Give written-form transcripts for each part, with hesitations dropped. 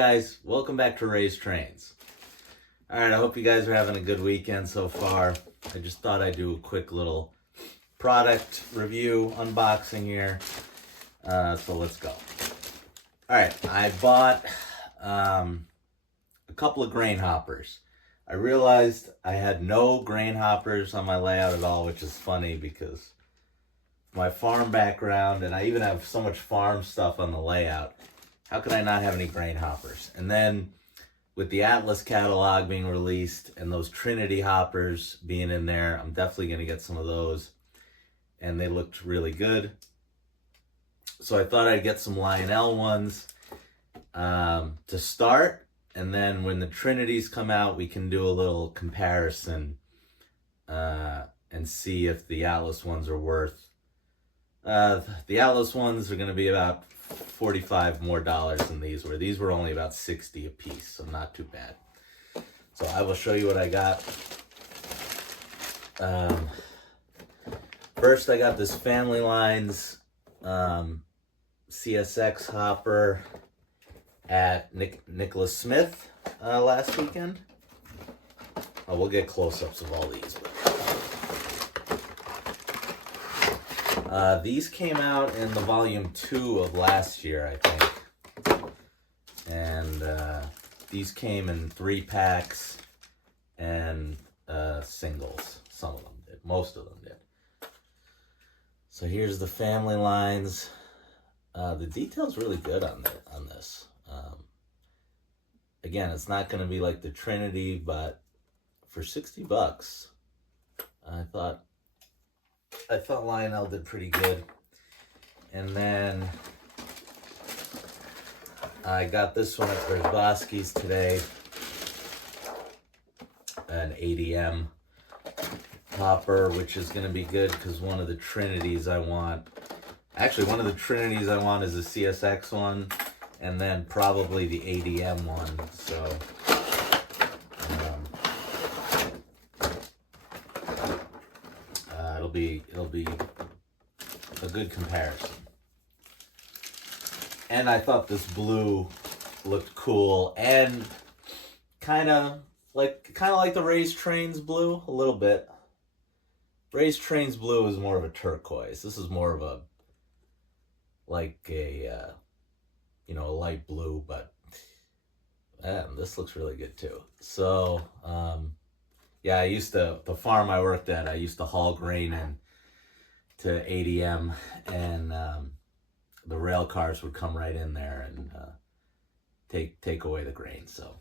guys, welcome back to Raised Trains. Alright, I hope you guys are having a good weekend so far. I just thought I'd do a quick little product review, unboxing here. So let's go. Alright, I bought a couple of grain hoppers. I realized I had no grain hoppers on my layout at all, which is funny because my farm background, and I even have so much farm stuff on the layout. How could I not have any grain hoppers? And then with the Atlas catalog being released and those Trinity hoppers being in there, I'm definitely going to get some of those. And they looked really good. So I thought I'd get some Lionel ones to start. And then when the Trinities come out, we can do a little comparison and see if the Atlas ones are worth. The Atlas ones are going to be about $45 more than these were. These were only about $60 a piece, so not too bad. So I will show you what I got. First, I got this Family Lines CSX hopper at Nicholas Smith last weekend. Oh, we'll get close-ups of all these. These came out in the volume 2 of last year, I think. And these came in 3 packs and singles. Some of them did. Most of them did. So here's the Family Lines. The detail's really good on this. Again, it's not going to be like the Trinity, but for $60, I thought Lionel did pretty good. And then I got this one at Brzezowski's today, an ADM hopper, which is going to be good because one of the Trinities I want, actually one of the Trinities I want is the CSX one, and then probably the ADM one. So it'll be a good comparison. And I thought this blue looked cool and kind of like the Raised Trains blue a little bit. Raised Trains blue is more of a turquoise. This is more of a a light blue, but this looks really good too. So yeah, the farm I worked at, I used to haul grain in to ADM, and the rail cars would come right in there and take away the grain. So,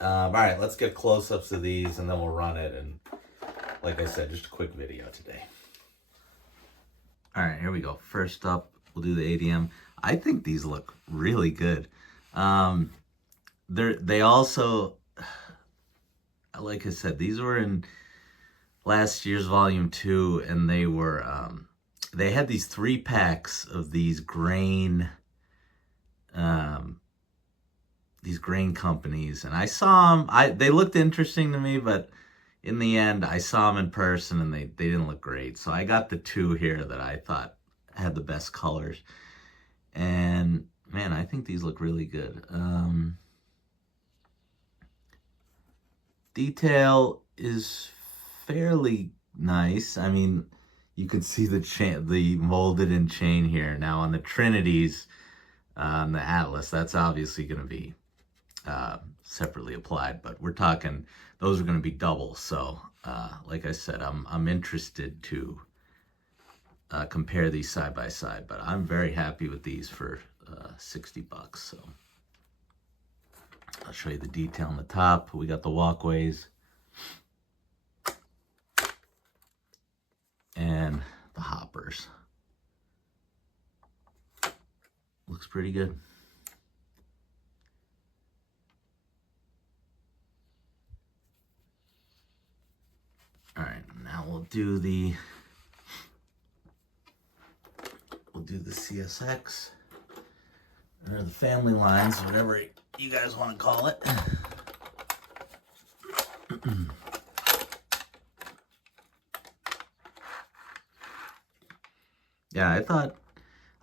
all right, let's get close-ups of these, and then we'll run it. And like I said, just a quick video today. All right, here we go. First up, we'll do the ADM. I think these look really good. They also, like I said, these were in last year's volume 2, and they were they had these 3 packs of these grain companies, and I saw them. They looked interesting to me, but in the end, I saw them in person, and they didn't look great. So I got the 2 here that I thought had the best colors, and man, I think these look really good. Detail is fairly nice. I mean, you can see the molded in chain here. Now on the Trinities, on the Atlas, that's obviously going to be separately applied, but we're talking those are going to be double. So like I said, I'm interested to compare these side by side, but I'm very happy with these for $60. So I'll show you the detail on the top. We got the walkways and the hoppers. Looks pretty good. All right, now we'll do the CSX or the Family Lines, whatever you guys want to call it. Yeah,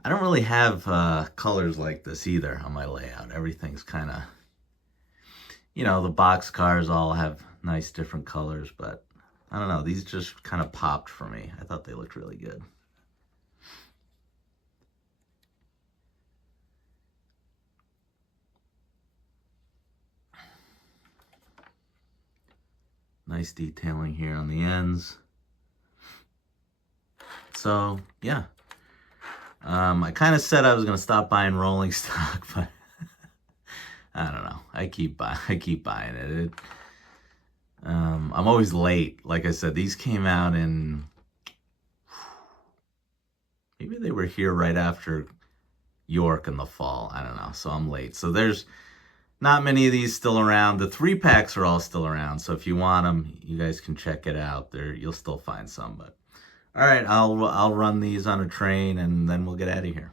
I don't really have colors like this either on my layout. Everything's kind of, the box cars all have nice different colors, but I don't know. These just kind of popped for me. I thought they looked really good. Nice detailing here on the ends. So, yeah. I kind of said I was going to stop buying rolling stock, but I don't know. I keep buying it. I'm always late. Like I said, these came out in, maybe they were here right after York in the fall. I don't know. So I'm late. So there's not many of these still around. The 3-packs are all still around. So if you want them, you guys can check it out. You'll still find some. But all right, I'll run these on a train and then we'll get out of here.